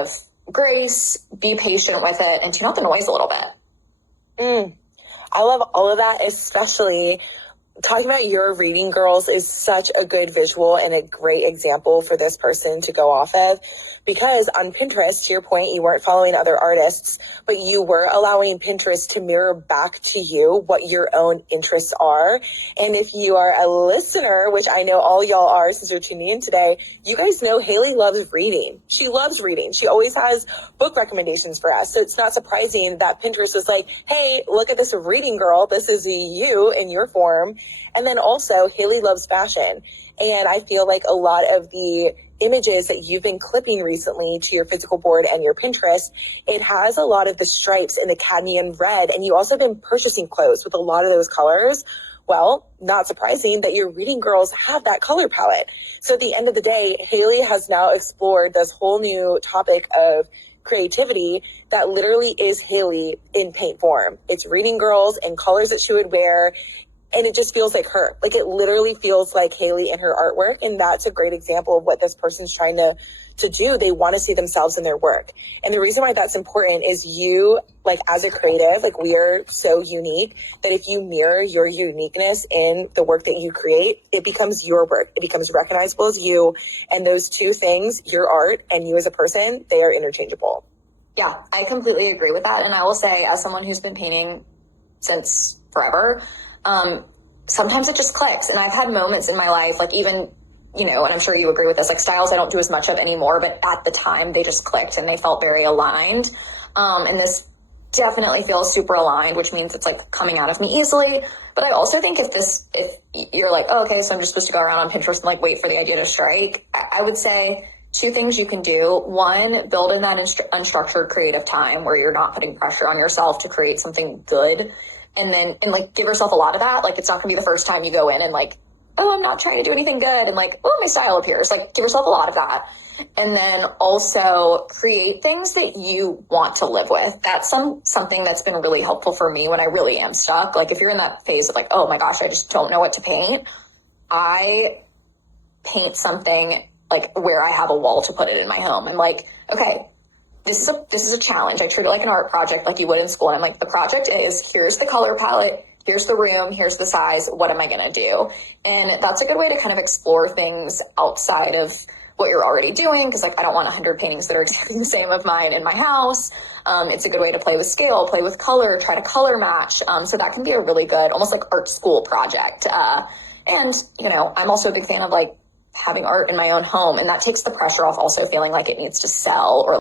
of grace, be patient with it, and tune out the noise a little bit. I love all of that, especially talking about your reading girls is such a good visual and a great example for this person to go off of, because on Pinterest, to your point, you weren't following other artists, but you were allowing Pinterest to mirror back to you what your own interests are. And if you are a listener, which I know all y'all are since you're tuning in today, you guys know Hayley loves reading. She loves reading. She always has book recommendations for us. So it's not surprising that Pinterest was like, hey, look at this reading girl. This is you in your form. And then also Hayley loves fashion. And I feel like a lot of the images that you've been clipping recently to your physical board and your Pinterest, it has a lot of the stripes and the cadmium red. And you also have been purchasing clothes with a lot of those colors. Well, not surprising that your reading girls have that color palette. So at the end of the day, Hayley has now explored this whole new topic of creativity that literally is Hayley in paint form. It's reading girls and colors that she would wear. And it just feels like her. Like, it literally feels like Hayley in her artwork. And that's a great example of what this person's trying to do. They want to see themselves in their work. And the reason why that's important is you, like, as a creative, like, we are so unique that if you mirror your uniqueness in the work that you create, it becomes your work. It becomes recognizable as you. And those two things, your art and you as a person, they are interchangeable. Yeah, I completely agree with that. And I will say, as someone who's been painting since forever, sometimes it just clicks. And I've had moments in my life, like, even, you know, and I'm sure you agree with this, like, styles I don't do as much of anymore, but at the time they just clicked and they felt very aligned. And this definitely feels super aligned, which means it's like coming out of me easily. But I also think if you're like, oh, okay, so I'm just supposed to go around on Pinterest and like wait for the idea to strike, I would say two things you can do. One, build in that unstructured creative time where you're not putting pressure on yourself to create something good. And like give yourself a lot of that. Like, it's not gonna be the first time you go in and like, oh, I'm not trying to do anything good. And like, oh, my style appears. Like, give yourself a lot of that. And then also create things that you want to live with. That's something that's been really helpful for me when I really am stuck. Like, if you're in that phase of like, oh my gosh, I just don't know what to paint. I paint something like where I have a wall to put it in my home. I'm like, okay, this is a challenge. I treat it like an art project, like you would in school. And I'm like, the project is, here's the color palette, here's the room, here's the size, what am I going to do? And that's a good way to kind of explore things outside of what you're already doing. Because like, I don't want 100 paintings that are exactly the same of mine in my house. It's a good way to play with scale, play with color, try to color match. So that can be a really good, almost like art school project. And, you know, I'm also a big fan of like having art in my own home, and that takes the pressure off also feeling like it needs to sell or